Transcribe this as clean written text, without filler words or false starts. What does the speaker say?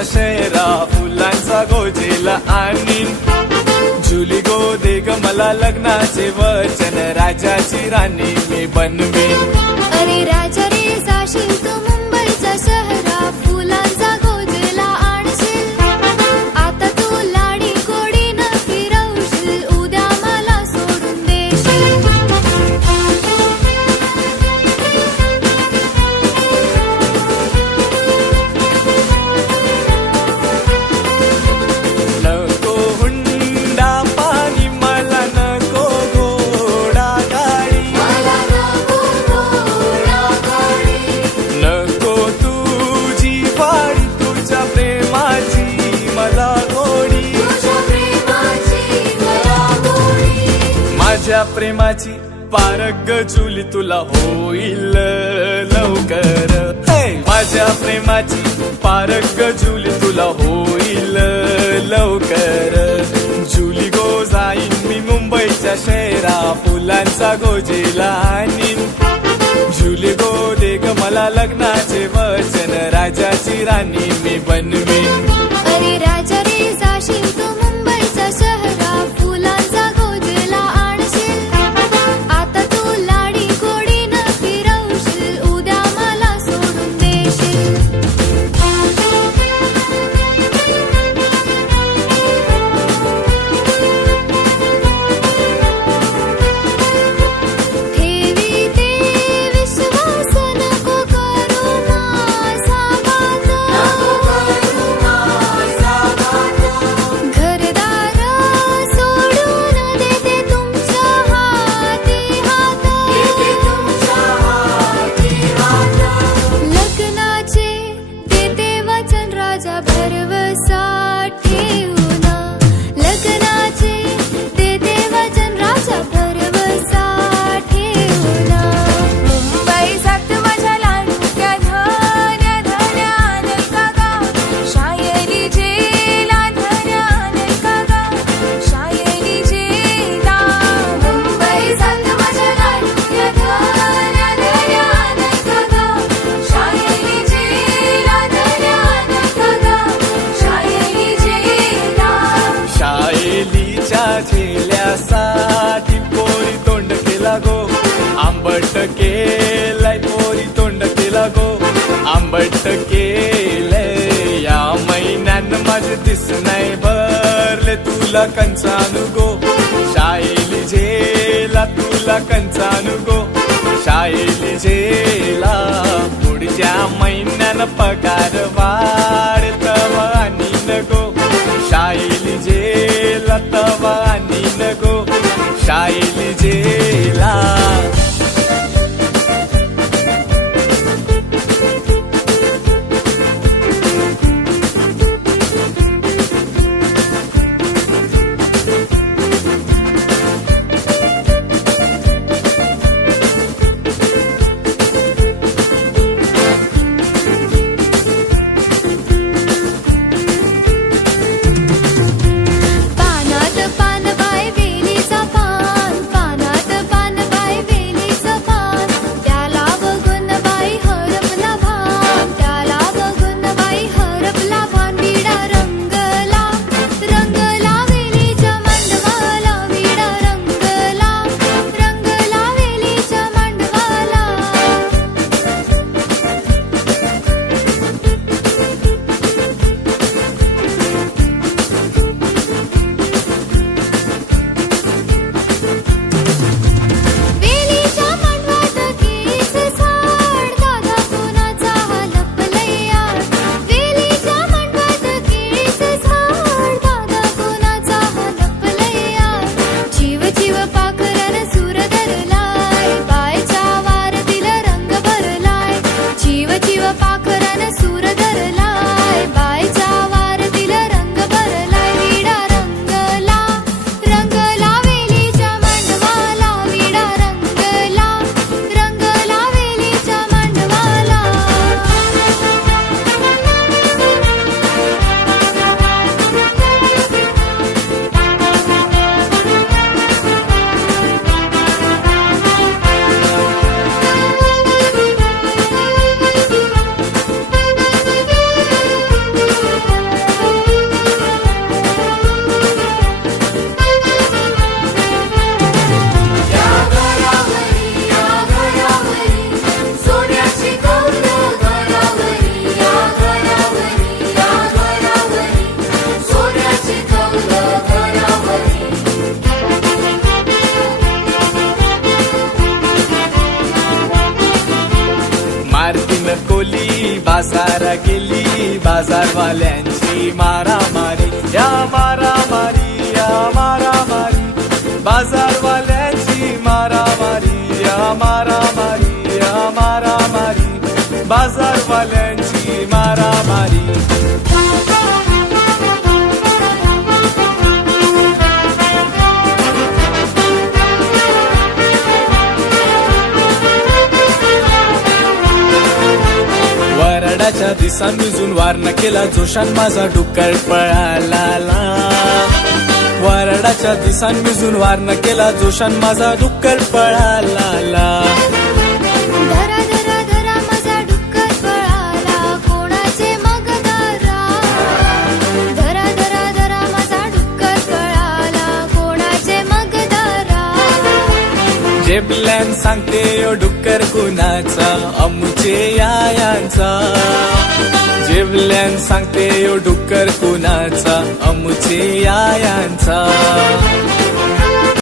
मुंबईच्या शहरा फुलांचा गोजेला आणीन. जुली गो दे ग मला लग्नाचे वचन, राजाची राणी मी बनवीन. अरे राजा रे जाशील तू मुंबईच्या शहरा फुलांचा गोजेला आणशील. आता तू लाडी गोडी न फिरवशील, उद्या मला सोडून देशील. नको हुंडा पाणी मला, नको घोडा गाडी, नको तुझी वाडी, तुझ्या प्रेमाची मला गोडी. माझ्या प्रेमाची पारग जुली तुला होईल लवकर. माझ्या प्रेमाची पारग जुली तुला होईल लवकर. जुली गो जाईन मी मुंबईच्या शहरा फुलांचा गोजेला आणीन. जुली गो दे ग मला लग्नाचे वचन, राजाची राणी मी बनवीन. अरे राजा रे जाशील तू मुंबईच्या शहरा फुलांचा गोजेला आणशील. आता तू लाडी गोडी न फिरवशील, उद्या मला सोडून देशील. ठेवी ते विश्वास नको करू माझा घात. घरदार सोडून देते तुमच्या हाती हात. लग्नाचे देते वचन राजा भरवसा ठेवून. लग्नाचे देते वचन राजा भरवसा ठेवून. मुंबई जात माझ्या लाडक्या धन्या धन्या अनका गा. शायरी जेला धन्या अनका गा. शायरी जेला. मुंबई जात माझ्या लाडक्या धन्या धन्या अनका गा. शायरी जेला धन्या अनका गा. शायरी जेला. शायलीच्या झेल्यासाठी पोरी तोंड केला गो, आंबट केलाय पोरी तोंड केला गो, आंबट केलंय. या महिन्यान माझे दिस नाही भरले तुला कंचानु गो. शायली झेला तुला कंचानु गो, शायली झेला. पुढच्या महिन्यान पगार वाढ तवा आणि नको. शायली झेला तवा आणि नको, शायली झेला. पानात पान बाय वेलीचा पान, पानात पान बाय वेली. आरतीनं कोली बाजारा गेली बाजारवाल्यांची मारामारी या मारामारी या मारामारी बाजारवाल्यांची मारामारी या मारामारी या मारामारी बाजारवाल्यांची मारामारी वरडाच्या दिसा मिजून वारना केला जोशान माझा डुक्कर पळाला वरडाच्या दिसान मिजून वारना केला जोशान माझा डुक्कर पळाला धरा धरा धरा माझा डुक्कर पळाला कोणाचे मग दारा धरा धरा धरा माझा डुक्कर पळाला कोणाचे मग दारा जेबल्यान सांगते यो डुक्कर कुणाचा अमुचे यायांचा जेबल्यान सांगते यो डुक्कर कुणाचा अमुचे यायांचा